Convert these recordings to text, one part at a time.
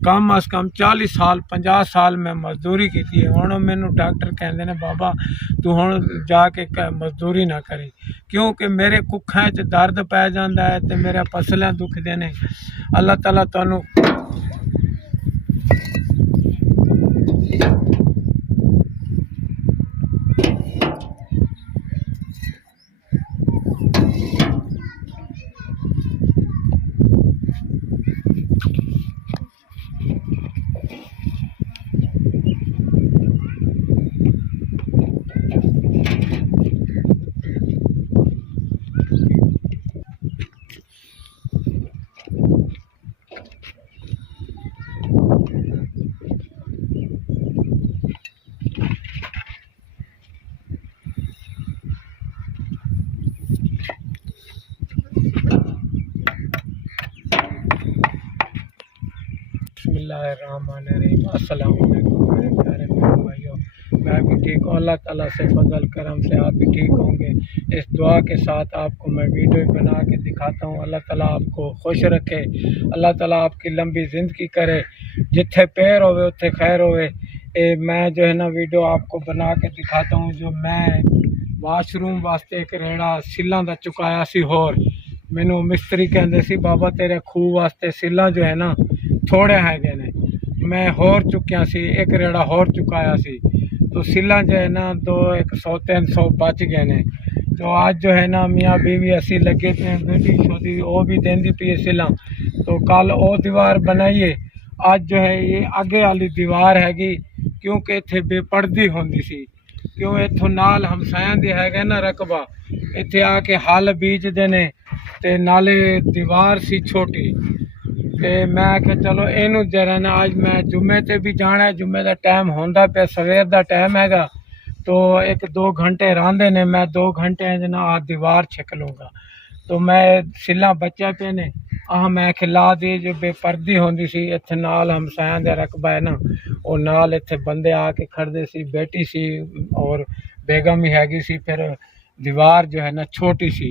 कम अज कम 40 साल 50 साल मैं मजदूरी की थी। हुण मैनू डॉक्टर कहते ने बाबा तू हुण जाके मजदूरी ना करी, क्योंकि मेरे कुखां च दर्द पै जांदा है ते मेरे पसलियां दुखदे ने। अल्लाह ताला तुहानू बिस्मिल्लाहिर्रहमानिर्रहीम। अस्सलाम वालेकुम मेरे प्यारे भाइयों, मैं भी ठीक हूँ। अल्लाह ताला से फजल करम से आप भी ठीक होंगे। इस दुआ के साथ आपको मैं वीडियो बना के दिखाता हूँ। अल्लाह ताला आपको खुश रखे, अल्लाह ताला आपकी लंबी ज़िंदगी करे, जिथे पैर होवे उत्थे खैर होवे। मैं जो है ना वीडियो आपको बना के दिखाता हूँ। जो मैं वाशरूम वास्ते एक रेड़ा सिल्लां दा चुकाया सी, होर मैनू मिस्त्री कहते सी बाबा तेरे खूह वास्ते सिल्लां जो है ना थोड़े हैगे ने। मैं होर चुकिया सी, एक रेड़ा होर चुकाया सी, तो सिल्लां जो है ना 100-300 बच गए ने। तो आज जो है ना मियाँ बीवी असी लगे थे, बेटी छोटी वो भी देंदी पी सिल्लां। तो कल वो दीवार बनाइए, आज जो है ये आगे वाली दीवार हैगी, क्योंकि इत्थे बेपर्दी होंदी सी। क्यों इत्थों नाल हमसायां दी हैगा ना रकबा, इत्थे आके हल बीजदे ने ते नाले दीवार सी छोटी। ते मैं आख्या चलो इनू जरा ना अज मैं जुम्मे ते भी जाना है, जुम्मे का टाइम होंदा पे सवेर का टाइम हैगा, तो 1-2 घंटे रहिंदे ने, मैं 2 घंटे ना आ दीवार छिक लूँगा। तो मैं सिल्लां बच्चा पे ने मैं खिला दी जो बेपर्दी होंदी सी। इत्थे नाल हमसायां दा रकबा है ना, वो नाल इत्थे बंदे आके खड़दे सी, बेटी सी और बेगम ही हैगी सी। फिर दीवार जो है ना छोटी सी,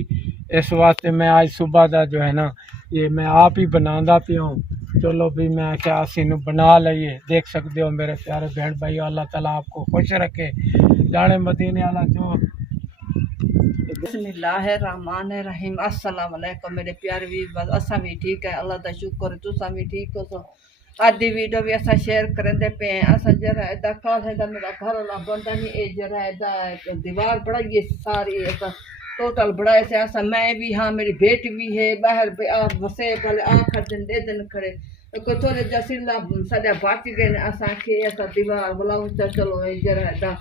इस वास्ते मैं आज सुबह का जो है ना ये मैं आप ही बनांदा पिया हूँ। चलो भी मैं क्या असी बना लईए। देख सकते हो मेरे प्यारे बहन भाई, अल्लाह ताला आपको खुश रखे, जाने मदीने वाला जो। बिस्मिल्लाहिर्रहमानिर्रहीम। अस्सलाम वालेकुम मेरे प्यारे भी, बस असा भी ठीक है, अल्लाह का शुक्र है, तुसा भी ठीक हो। सो आज दी वीडियो भी असा शेयर करेंदे पे हैं। असा जरा एदा काल है मेरा घर वाला बनता नहीं, ए जरा एदा दीवार बढ़ाइए सारी ऐसा टोटल बढ़ाए से। असा मैं भी हाँ, मेरी बेटी भी है बाहर बसे भले आखिर दिन दे दिन खड़े को थोड़े जसीला सदा बच गए ने। असा के ऐसा दीवार बुलाओ चलो ए जरा एदा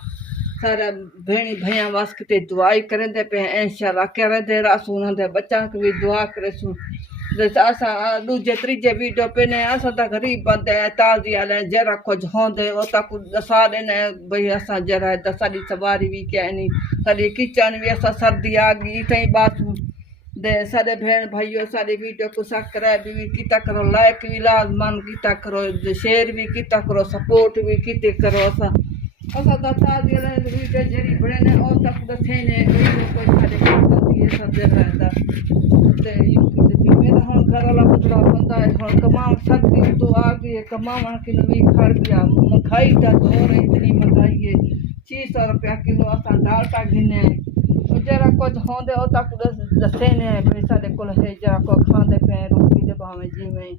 सारा भेणी भैया वास्ते दुआई करेंदे पे इंशाल्लाह करे रासू उन्होंने बच्चा की भी दुआ करे सू। असा दूजे तीजे वीडियो पे ने असा तो गरीब बंदे ताजी आले जरा कुछ होंदे वो तक दसा देने भाई। असा जरा सारी सवारी भी क्या नहीं, सारी किचन भी असा सर्दी आ गई कई बात दे। सारे भेण भाइयों सारी वीडियो को सब्सक्राइब भी किता करो, लाइक भी लाजमान किता करो, शेयर भी किता करो, सपोर्ट भी किते करो। असा दसा दिया वीडियो जरी बड़े ने और तक दसे ने कोई सारे ये सब रहता ते मेरा हम घर वाला पुतला बंदा है। हम कमाम सर्दी तो आ गई, कमाम की नवी खड़ गया, महंगाई का दौर है, इतनी महंगाई है। 600 रुपया किलो असा डालटा गिने जरा कुछ होंदे हो तक दसे ने भाई सारे को जरा को खाते पे रोटी दे भावे जिमें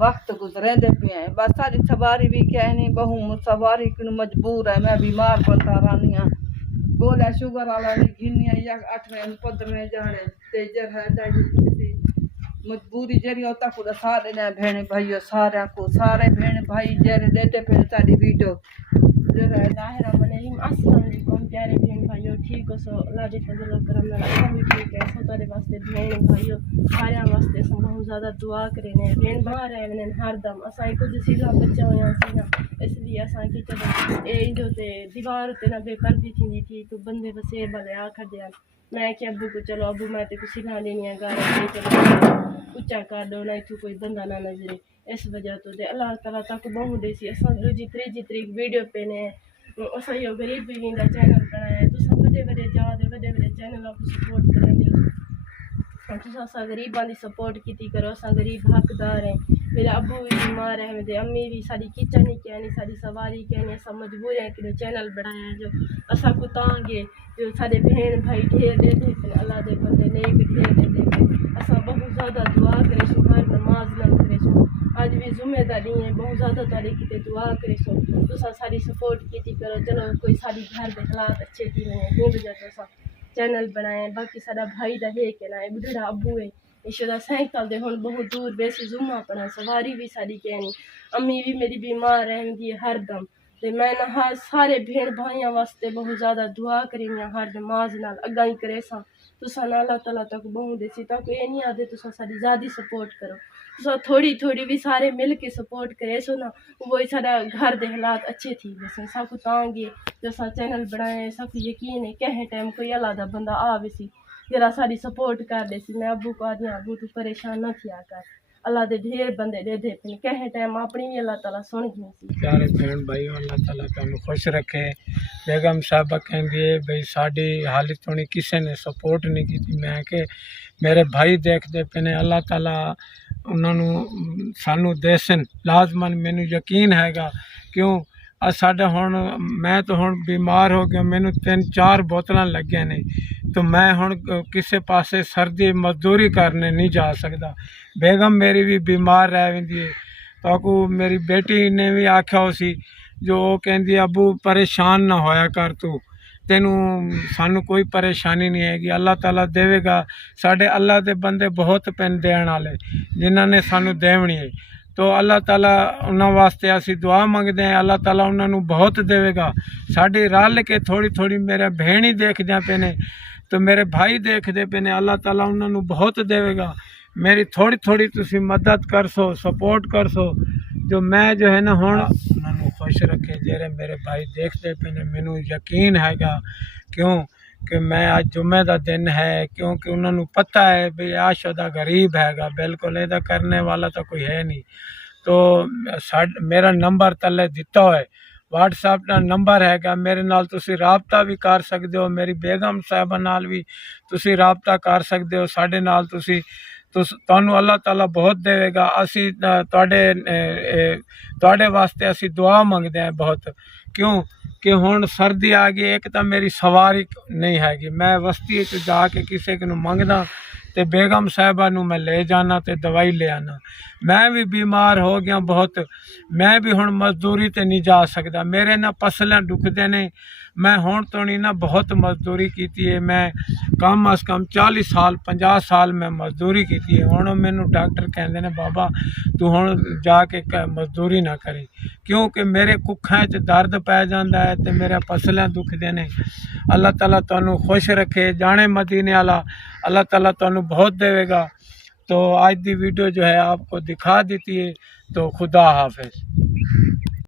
वक्त गुजरेंदे पे। बस सारी सवारी भी क्या नहीं, बहु सवारी कि मजबूर है। मैं बीमार पड़ता रही हाँ, गोला शुगर वाला नहीं घिनी या 8वें 15वें जाने तेजर है मजबूरी जरी होता को दसा देना भेण भाइयों सारे को, सारे भेण भाई जरे देते फिर सारी वीडियो अस्सलाम वालेकुम प्यारे बहन भाइयों, ठीक हो सो अल्लाह दे फजल और करम नाल असां भी ठीक है। सो तारे वास्ते बहन भाइयों सारे वास्ते असां बहुत ज़्यादा दुआ करे ने। बहन बाहर रहे वञनि हरदम असां कुछ सीधा बच्चा हुआ सी ना, इसलिए असां की चलो ए जो ते दीवार ते ना बेपर्दी थी थी तो बंदे बसे भले आखर दिया। मैं कि अबू को चलो अबू मैं ते कुछ सिखा देनी है गाना चलो उच्चा कर दो ना तू कोई बंदा ना नजरे। इस वजह तो दे अल्लाह ताला तक बहुत देसी असां दूजी तीजी वीडियो पे ने असां यो गरीब भी चैनल बनाया है। तो सब बड़े बड़े जा दे बड़े बड़े चैनल को सपोर्ट करें। सा तुसा गरीबां दी सपोर्ट कीती करो। असा गरीब हकदार हैं। मेरे अबू भी बीमार है, मेरे अम्मी भी, सारी किचन ही कहनी, सारी सवारी कहनी। असा मजबूर है कि चैनल बनाया जो असा को तांगे जो सारे बहन भाई ढेर दे दे अल्लाह दे बंदे नेक ढेर दे दे। असा बहुत ज़्यादा दुआ करे सो, हर नमाज न करे सो। अज भी जुम्मेदारी है, बहुत ज़्यादा तारी किते दुआ करे सो। तुसा सारी सपोर्ट कीती करो। चलो कोई सारी घर के हालात अच्छे थी वने हिंद जैसा सा चैनल बनाए। बाकी सारा भाई दा है के ना बुढ़ा अबू है इशदा साइकिल दे हुन बहुत दूर वैसे जुम्मा पड़ा सवारी भी सारी कहनी। अम्मी भी मेरी बीमार रहंदी है हर दम। ते मैं ना हर सारे भेड़ भाइयों वास्ते बहुत ज़्यादा दुआ करेंगे हर नमाज नाल अग्गा ही करे सा। तुसा ना अल्लाह ताला तक बहुत देसी तक ये नहीं आदे तुसा सारी ज़्यादा सपोर्ट करो। तुसा थोड़ी थोड़ी भी सारे मिल के सपोर्ट करे सो ना वो सारा घर दे हालात अच्छे थी वैसे सब कुछ तांगे जैसा चैनल बनाए सब यकीन है कहे टाइम कोई अल्लाह दा बंदा आवे सी जरा सारी सपोर्ट कर दे सी। मैं अबू को आदि अबू तू परेशान न किया कर अल्लाह दे ढेर बंदे दे दे पिन कहे टाइम अपनी भी अल्लाह ताला सुन गई सी। प्यारे बहन भाई अल्लाह ताला तुहानू खुश रखे। बेगम साहबा कहती है भाई साड़ी हाली थोड़ी किसी ने सपोर्ट नहीं की। मैं कि मेरे भाई देखते पे ने अल्लाह ताला उन्होंने सानू देसन लाजमन मैनू यकीन हैगा। क्यों साढ़े हुण मैं तो हुण बीमार हो गया मैनू 3-4 बोतलां लगियां ने तो मैं हुण किसी पासे सर्दी मजदूरी करने नहीं जा सकता। बेगम मेरी भी बीमार रह वेंदी है तो मेरी बेटी ने भी आख्या उसी जो कहती अबू परेशान ना होया कर तू तेनू सानू कोई परेशानी नहीं हैगी अल्लाह ताला देवेगा। साढ़े अल्लाह दे बंदे बहुत पेन देण वाले जिन्हां ने सानू देवनी है तो अल्लाह ताला उन्होंने वास्ते असी दुआ मंगते हैं अल्लाह ताला उन्होंने बहुत देवेगा। साड़ी रल के थोड़ी थोड़ी मेरे भेण ही देखदे पे ने तो मेरे भाई देखते पे ने अल्लाह ताला उन्होंने बहुत देवेगा। मेरी थोड़ी थोड़ी तुसी मदद कर सो सपोर्ट कर सो जो मैं जो है ना हुण उन्होंने खुश रखे जेरे मेरे भाई देखते पे ने मैनू यकीन हैगा। क्यों कि मैं आज जुम्मे का दिन है क्योंकि उन्होंने पता है भी आशुदा गरीब हैगा बिल्कुल इहदा करने वाला तो कोई है नहीं। तो मेरा नंबर तले दिता हुआ है व्हाट्सएप का नंबर हैगा मेरे नाल तुसी राबता भी कर सकते हो। मेरी बेगम साहबा नाल भी तुसी राबता कर सकते हो। साडे नाल तुसी तुहानू अल्लाह ताला बहुत देवेगा। असी तुहाडे वास्ते असी दुआ मंगते हैं बहुत। क्यों कि हुण सर्दी आ गई एक तो मेरी सवारी नहीं हैगी मैं बस्ती जाके किसी को मंगदा तो बेगम साहबा नू मैं ले जाना तो दवाई ले आना। मैं भी बीमार हो गया बहुत मैं भी हुण मजदूरी ते नहीं जा सकता मेरे ना पसलें दुखते ने। मैं हुण तो नहीं ना बहुत मजदूरी की है मैं कम अज कम 40 साल 50 साल मैं मजदूरी की है। हुण मैनू डॉक्टर कहते ने बाबा तू हुण जाके मजदूरी ना करी क्योंकि मेरे कुखां च दर्द पै जाता है तो मेरे पसलें दुखते ने। अल्लाह ताला तुहानू खुश रखे जाने मदीने वाला अल्लाह ताला तुहानू बहुत देवेगा। तो आज की वीडियो जो है आपको दिखा देती है तो खुदा हाफिज़।